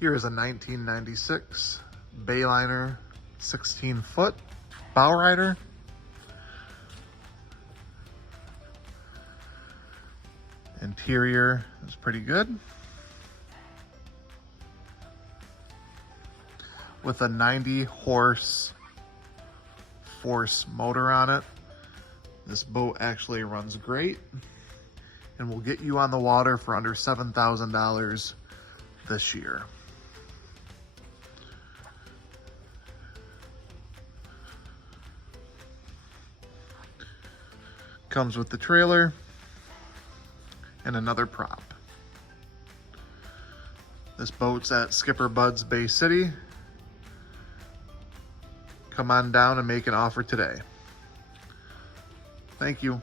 Here is a 1996 Bayliner 16-foot bow rider. Interior is pretty good, with a 90 horse force motor on it. This boat actually runs great and will get you on the water for under $7,000 this year. Comes with the trailer and another prop. This boat's at SkipperBud's Bay City. Come on down and make an offer today. Thank you.